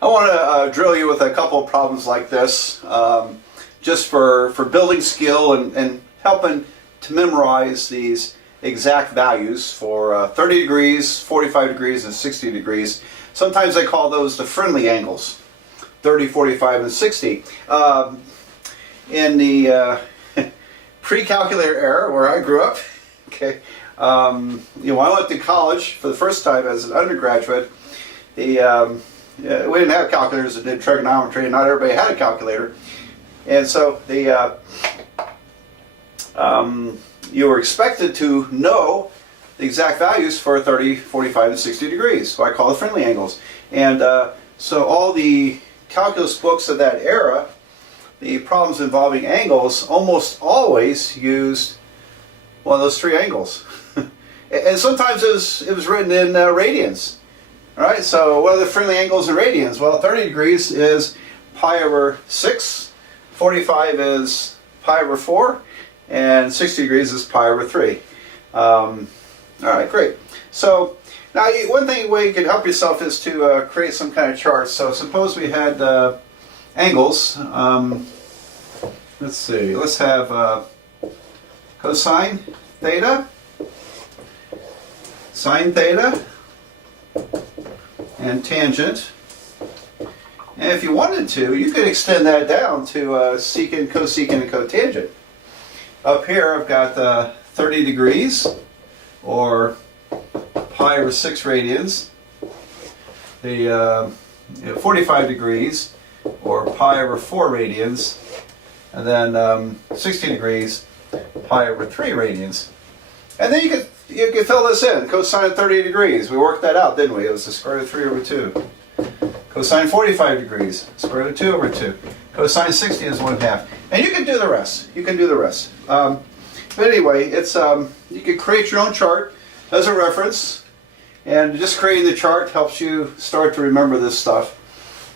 I want to drill you with a couple of problems like this, just for building skill and helping to memorize these exact values for 30 degrees, 45 degrees, and 60 degrees. Sometimes I call those the friendly angles, 30, 45, and 60. In the pre-calculator era where I grew up, okay, when I went to college for the first time as an undergraduate, we didn't have calculators that did trigonometry, and not everybody had a calculator. And so you were expected to know the exact values for 30, 45, and 60 degrees. So I call it friendly angles. And so all the calculus books of that era, the problems involving angles almost always used one of those three angles. And sometimes it was written in radians. All right, so what are the friendly angles in radians? Well, 30 degrees is pi over 6, 45 is pi over 4, and 60 degrees is pi over 3. All right, great. So now one way you can help yourself is to create some kind of chart. So suppose we had angles. Let's see, let's have cosine theta, sine theta, and tangent. And if you wanted to, you could extend that down to secant, cosecant, and cotangent. Up here I've got 30 degrees, or pi over 6 radians. The 45 degrees, or pi over 4 radians. And then 60 degrees, pi over 3 radians. And then you could fill this in. Cosine 30 degrees. We worked that out, didn't we? It was the square root of 3 over 2. Cosine 45 degrees. Square root of 2 over 2. Cosine 60 is 1/2. And you can do the rest. You can do the rest. But anyway, it's you can create your own chart as a reference. And just creating the chart helps you start to remember this stuff.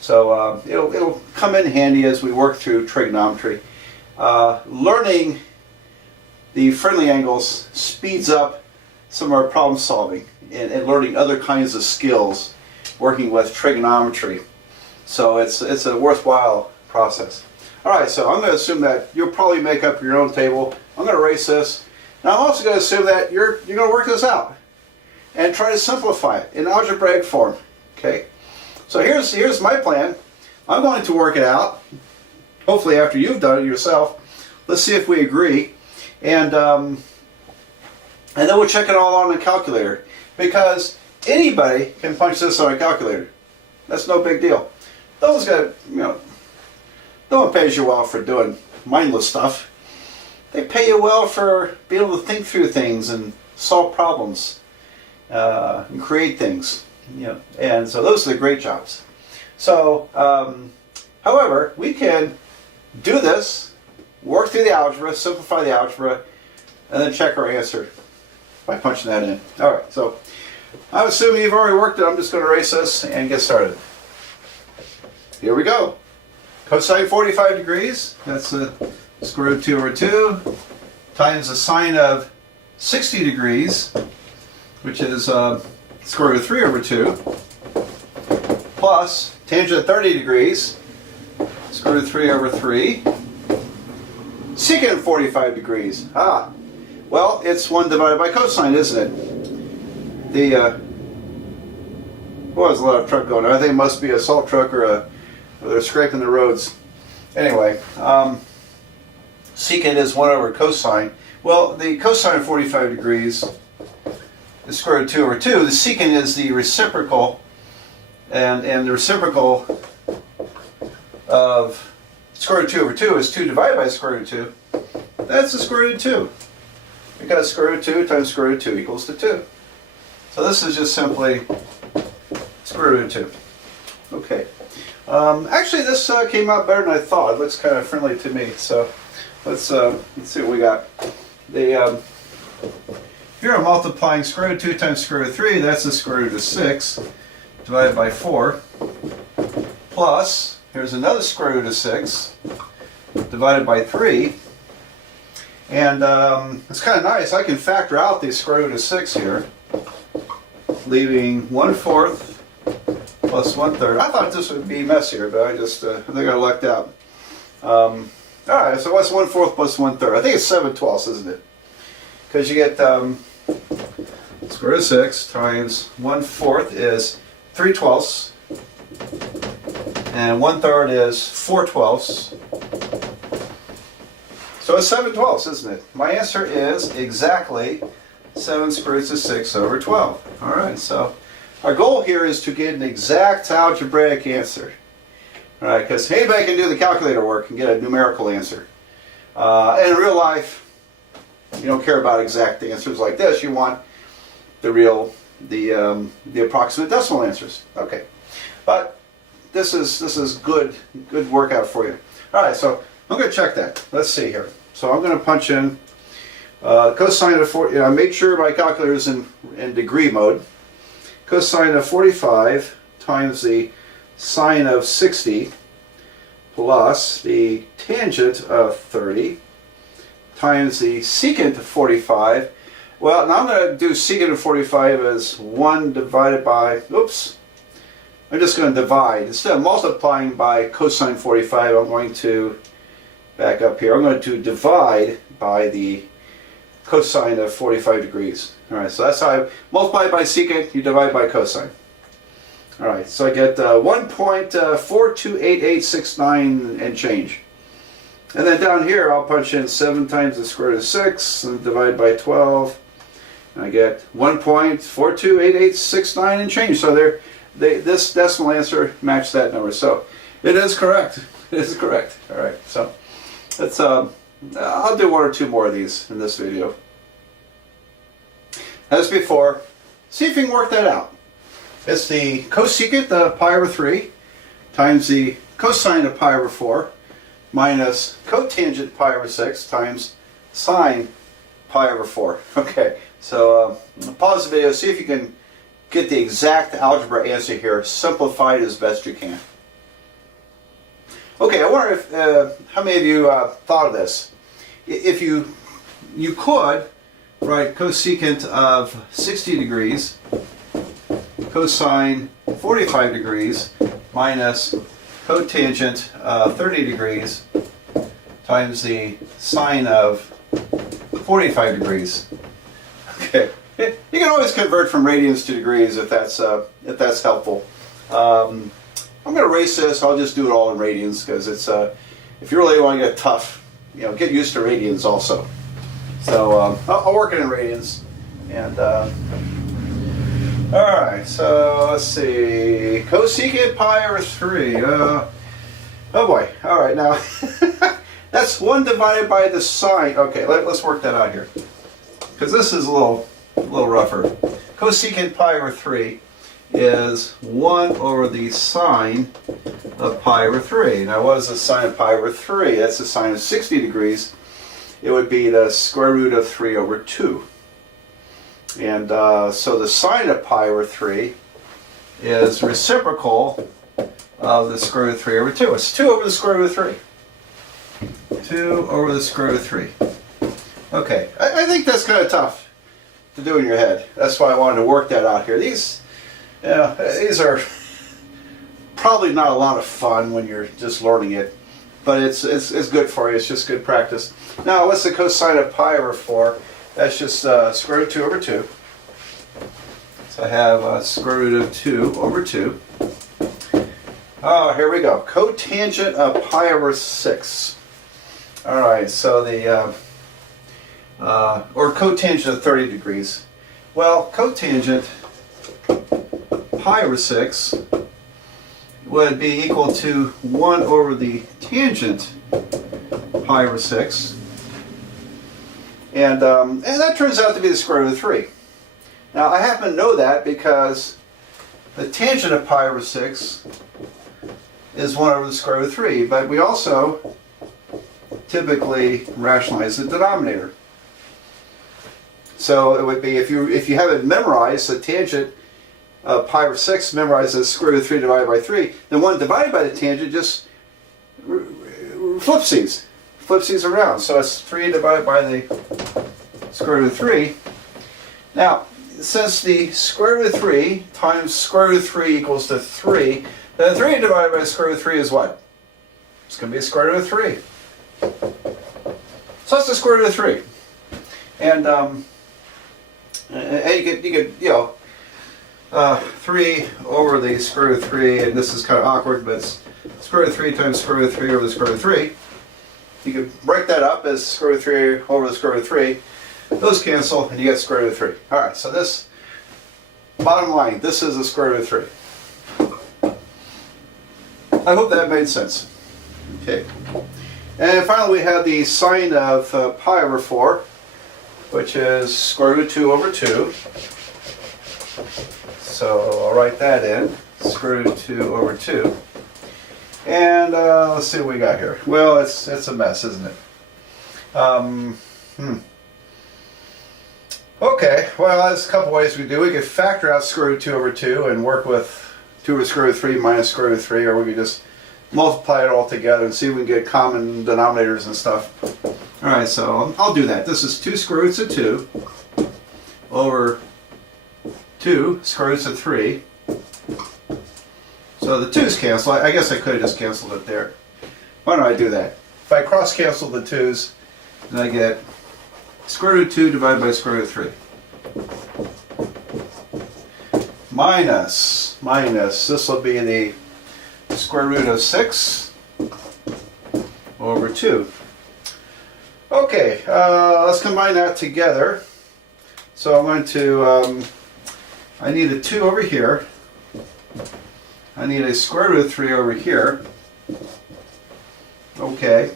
So it'll come in handy as we work through trigonometry. Learning the friendly angles speeds up some of our problem solving and learning other kinds of skills working with trigonometry. So it's a worthwhile process. Alright, so I'm going to assume that you'll probably make up your own table. I'm going to erase this. Now I'm also going to assume that you're going to work this out and try to simplify it in algebraic form. Okay? So here's my plan. I'm going to work it out, hopefully after you've done it yourself. Let's see if we agree. And then we'll check it all on a calculator, because anybody can punch this on a calculator. That's no big deal. No one pays you well for doing mindless stuff. They pay you well for being able to think through things and solve problems and create things. And so those are the great jobs. So, however, we can do this, work through the algebra, simplify the algebra, and then check our answer by punching that in. Alright, so I'm assuming you've already worked it. I'm just going to erase this and get started. Here we go. Cosine 45 degrees, that's the square root of 2 over 2, times the sine of 60 degrees, which is square root of 3 over 2, plus tangent 30 degrees, square root of 3 over 3, secant 45 degrees. Well, it's 1 divided by cosine, isn't it? There's a lot of truck going on. I think it must be a salt truck or they're scraping the roads. Anyway, secant is 1 over cosine. Well, the cosine of 45 degrees is square root of 2 over 2. The secant is the reciprocal, and the reciprocal of square root of 2 over 2 is 2 divided by square root of 2. That's the square root of 2. Because square root of 2 times square root of 2 equals to 2. So this is just simply square root of 2. Okay. Actually, this came out better than I thought. It looks kind of friendly to me. So let's see what we got. Here I'm multiplying square root of 2 times square root of 3. That's the square root of 6 divided by 4. Plus, here's another square root of 6 divided by 3. And it's kind of nice. I can factor out the square root of 6 here, leaving 1/4 plus 1/3. I thought this would be messier, but I think I lucked out. Alright, so what's 1/4 plus 1/3? I think it's 7/12, isn't it? Because you get square root of 6 times 1/4 is 3/12, and 1/3 is 4/12. So it's 7/12, isn't it? My answer is exactly 7 square roots of 6 over 12. Alright, so our goal here is to get an exact algebraic answer. Alright, because anybody can do the calculator work and get a numerical answer. In real life, you don't care about exact answers like this. You want the approximate decimal answers. Okay, but this is good workout for you. All right, so I'm going to check that. Let's see here. So I'm going to punch in cosine of 40. Make sure my calculator is in degree mode. Cosine of 45 times the sine of 60 plus the tangent of 30 times the secant of 45. Well, now I'm going to do secant of 45 as 1 divided by, oops, I'm just going to divide. Instead of multiplying by cosine 45, I'm going to back up here. I'm going to divide by the cosine of 45 degrees. Alright, so that's how I multiply by secant, you divide by cosine. Alright, so I get 1.428869 and change. And then down here I'll punch in 7 times the square root of 6 and divide by 12. And I get 1.428869 and change. So this decimal answer matched that number. So it is correct. It is correct. Alright, so let's I'll do 1 or 2 more of these in this video. As before, see if you can work that out. It's the cosecant of pi over 3 times the cosine of pi over 4 minus cotangent pi over 6 times sine pi over 4. Okay, so pause the video, see if you can get the exact algebra answer here, simplify it as best you can. Okay, I wonder if how many of you thought of this. If you could write cosecant of 60 degrees cosine 45 degrees minus cotangent 30 degrees times the sine of 45 degrees. Okay, you can always convert from radians to degrees if that's helpful. I'm going to erase this. I'll just do it all in radians because it's if you really want to get tough, get used to radians also. So I'll work it in radians. And all right, so let's see, cosecant pi over 3. Oh boy. All right, now that's 1 divided by the sine. Okay, let's work that out here because this is a little rougher. Cosecant pi over 3 is 1 over the sine of pi over 3. Now what is the sine of pi over 3? That's the sine of 60 degrees. It would be the square root of 3 over 2. And so the sine of pi over 3 is reciprocal of the square root of 3 over 2. It's 2 over the square root of 3. 2 over the square root of 3. Okay, I think that's kind of tough to do in your head. That's why I wanted to work that out here. These are probably not a lot of fun when you're just learning it, but it's good for you. It's just good practice. Now, what's the cosine of pi over 4? That's just square root of 2 over 2. So I have square root of 2 over 2. Oh, here we go. Cotangent of pi over 6. All right, so the or cotangent of 30 degrees. Well, cotangent pi over 6 would be equal to 1 over the tangent pi over 6. And that turns out to be the square root of 3. Now, I happen to know that because the tangent of pi over 6 is 1 over the square root of 3. But we also typically rationalize the denominator. So it would be, if you have it memorized, the tangent of pi over 6 memorized as square root of 3 divided by 3, then 1 divided by the tangent just flipsies around. So it's 3 divided by the square root of 3. Now, since the square root of 3 times square root of 3 equals to 3, then 3 divided by square root of 3 is what? It's going to be a square root of 3. So that's the square root of 3. And you could 3 over the square root of 3, and this is kind of awkward, but it's square root of 3 times square root of 3 over the square root of 3. You could break that up as square root of 3 over the square root of 3. Those cancel, and you get square root of 3. All right, so this, bottom line, this is a square root of 3. I hope that made sense. Okay. And finally, we have the sine of pi over 4, which is square root of 2 over 2. So I'll write that in, square root of 2 over 2. And let's see what we got here. Well, it's a mess, isn't it? Okay, well, there's a couple ways we do. We could factor out square root of 2 over 2 and work with 2 over square root of 3 minus square root of 3, or we could just multiply it all together and see if we can get common denominators and stuff. All right, so I'll do that. This is 2 square roots of 2 over 2 square roots of 3. So the 2's cancel. I guess I could have just canceled it there. Why don't I do that? If I cross cancel the 2's, then I get square root of 2 divided by square root of 3. Minus, this will be the square root of 6 over 2. Okay, let's combine that together. So I'm going to, I need a 2 over here. I need a square root of 3 over here. Okay.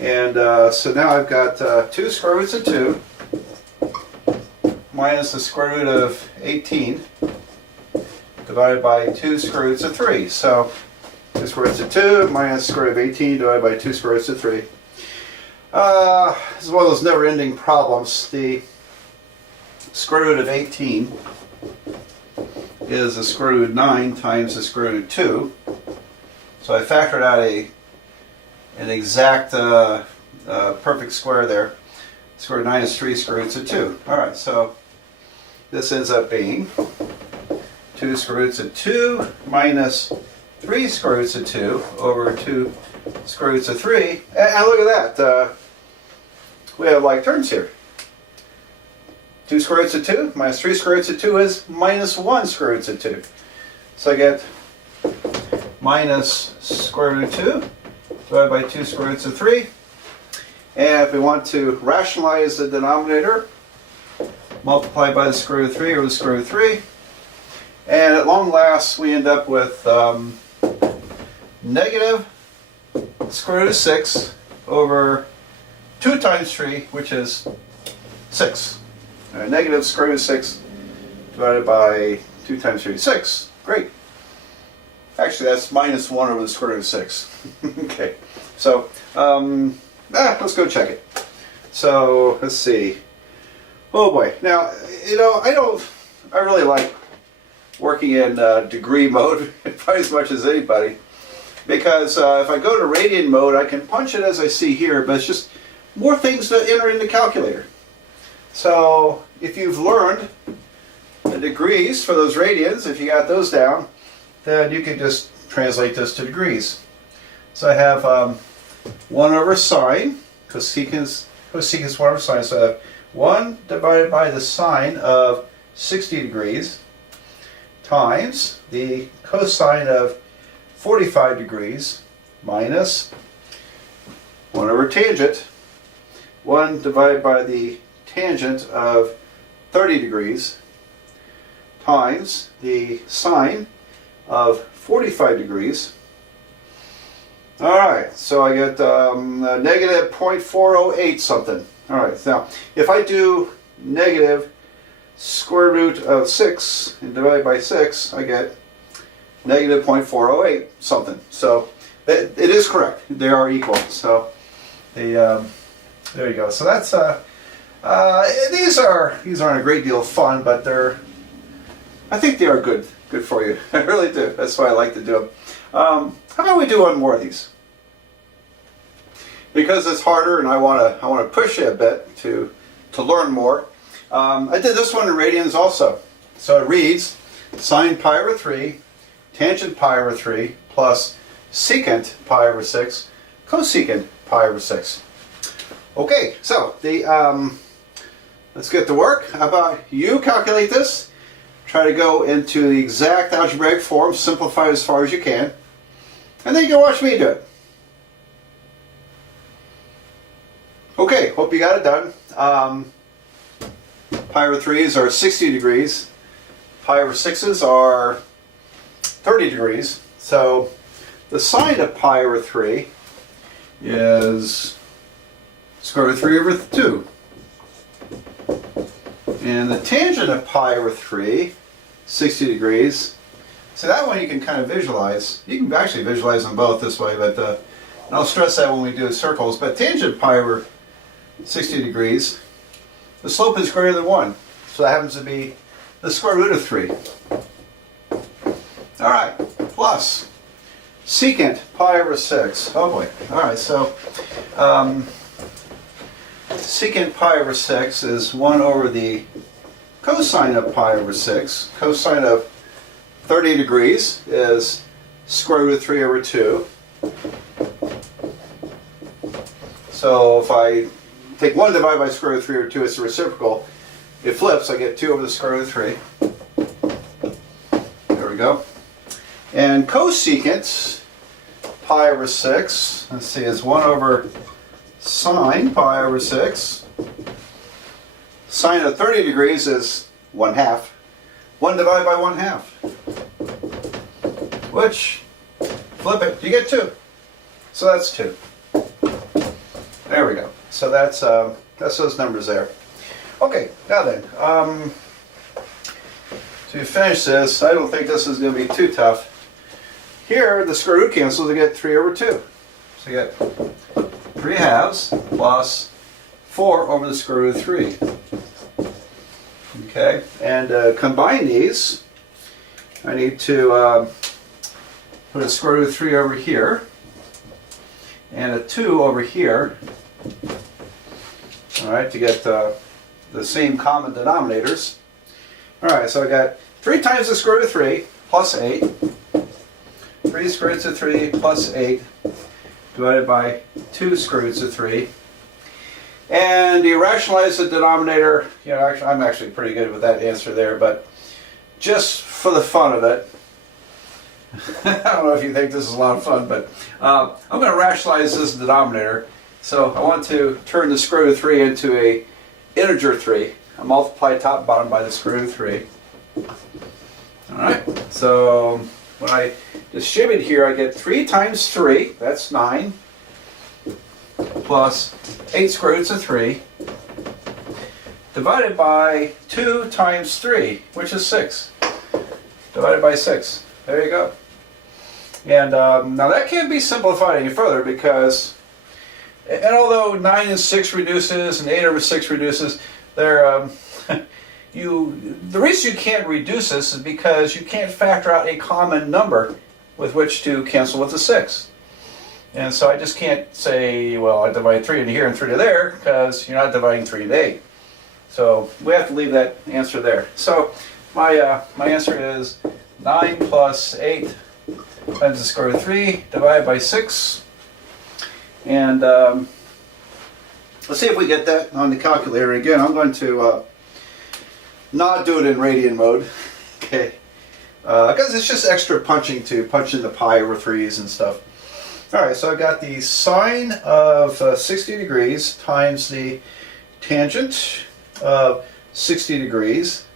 And so now I've got 2 square roots of 2 minus the square root of 18 divided by 2 square roots of 3. So 2 square roots of 2 minus square root of 18 divided by 2 square roots of 3. This is one of those never-ending problems. The square root of 18 is the square root of 9 times the square root of 2. So I factored out an exact perfect square there. Square root of 9 is 3 square roots of 2. Alright, so this ends up being 2 square roots of 2 minus 3 square roots of 2 over 2 square roots of 3. And look at that. We have like terms here. 2 square roots of 2 minus 3 square roots of 2 is minus 1 square roots of 2. So I get minus square root of 2 divided by 2 square roots of 3. And if we want to rationalize the denominator, multiply by the square root of 3 over the square root of 3. And at long last, we end up with negative square root of 6 over 2 times 3, which is 6. Negative square root of 6 divided by 2 times 3 is 6. Great. Actually, that's minus 1 over the square root of 6. Okay. So, let's go check it. So, let's see. Oh boy. Now, I really like working in degree mode probably as much as anybody. Because if I go to radian mode, I can punch it as I see here, but it's just more things to enter in the calculator. So if you've learned the degrees for those radians, if you got those down, then you can just translate this to degrees. So I have 1 over sine, cosecant 1 over sine, so I have 1 divided by the sine of 60 degrees times the cosine of 45 degrees minus 1 over tangent, 1 divided by the tangent of 30 degrees times the sine of 45 degrees. Alright, so I get negative 0.408 something. Alright, now if I do negative square root of 6 and divide by 6, I get negative 0.408 something. So it is correct. They are equal. So there you go. So that's these aren't a great deal of fun, but I think they are good for you. I really do. That's why I like to do them. How about we do one more of these? Because it's harder, and I want to push you a bit to learn more. I did this one in radians also. So it reads sine pi over 3, tangent pi over 3, plus secant pi over 6, cosecant pi over 6. Okay, so let's get to work. How about you calculate this? Try to go into the exact algebraic form, simplify it as far as you can, and then you can watch me do it. Okay, hope you got it done. Pi over 3s are 60 degrees. Pi over 6s are 30 degrees. So the sine of pi over 3 is square root of 3 over 2. And the tangent of pi over 3, 60 degrees. So that one you can kind of visualize. You can actually visualize them both this way, but and I'll stress that when we do circles. But tangent pi over 60 degrees, the slope is greater than 1. So that happens to be the square root of 3. All right, plus secant pi over 6. Oh boy. All right, so secant pi over 6 is 1 over the cosine of pi over 6. Cosine of 30 degrees is square root of 3 over 2. So if I take 1 divided by square root of 3 over 2, it's the reciprocal. It flips, I get 2 over the square root of 3. There we go. And cosecant pi over 6, let's see, is 1 over sine pi over 6. Sine of 30 degrees is 1/2. 1 divided by 1/2. Which, flip it, you get 2. So that's 2. There we go. So that's those numbers there. Okay, now then, to finish this, I don't think this is going to be too tough. Here, the square root cancels, I get 3 over 2. So you get 3 halves plus 4 over the square root of 3. Okay, and combine these. I need to put a square root of 3 over here and a 2 over here. All right, to get the same common denominators. All right, so I got 3 times the square root of 3 plus 8. 3 square roots of 3 plus 8 divided by 2 square roots of 3. And you rationalize the denominator. You know, actually, I'm actually pretty good with that answer there, but just for the fun of it, I don't know if you think this is a lot of fun, but I'm going to rationalize this denominator. So I want to turn the square root of 3 into a integer 3. I multiply top and bottom by the square root of 3. Alright, so when I distribute here, I get 3 times 3, that's 9, plus 8 square roots of 3, divided by 2 times 3, which is 6, divided by 6. There you go. And now that can't be simplified any further because, and although 9 and 6 reduces and 8 over 6 reduces, they're, the reason you can't reduce this is because you can't factor out a common number with which to cancel with the 6. And so I just can't say, well, I divide 3 into here and 3 to there, because you're not dividing 3 into 8. So we have to leave that answer there. So my answer is 9 plus 8 times the square root of 3 divided by 6. And let's see if we get that on the calculator. Again, I'm going to not do it in radian mode, okay? Because it's just extra punching to punch in the pi over 3's and stuff. All right, so I've got the sine of 60 degrees times the tangent of 60 degrees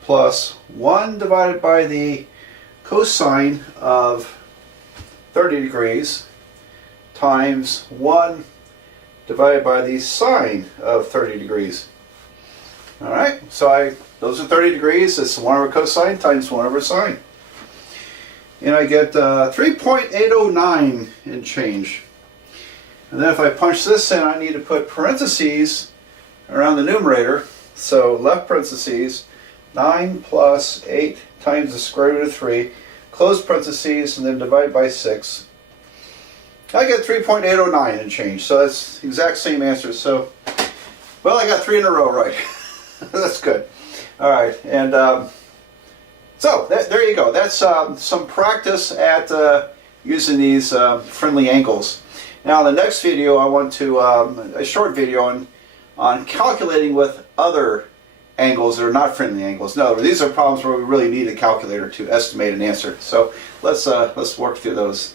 plus 1 divided by the cosine of 30 degrees times 1 divided by the sine of 30 degrees. All right, so those are 30 degrees. It's 1 over cosine times 1 over sine. And I get 3.809 and change. And then if I punch this in, I need to put parentheses around the numerator. So left parentheses, 9 plus 8 times the square root of 3, close parentheses, and then divide by 6. I get 3.809 and change. So that's the exact same answer. So, well, I got 3 in a row right. That's good. All right, and so there you go. That's some practice at using these friendly angles. Now, in the next video, I want to a short video on calculating with other angles that are not friendly angles. No, these are problems where we really need a calculator to estimate an answer. So let's work through those.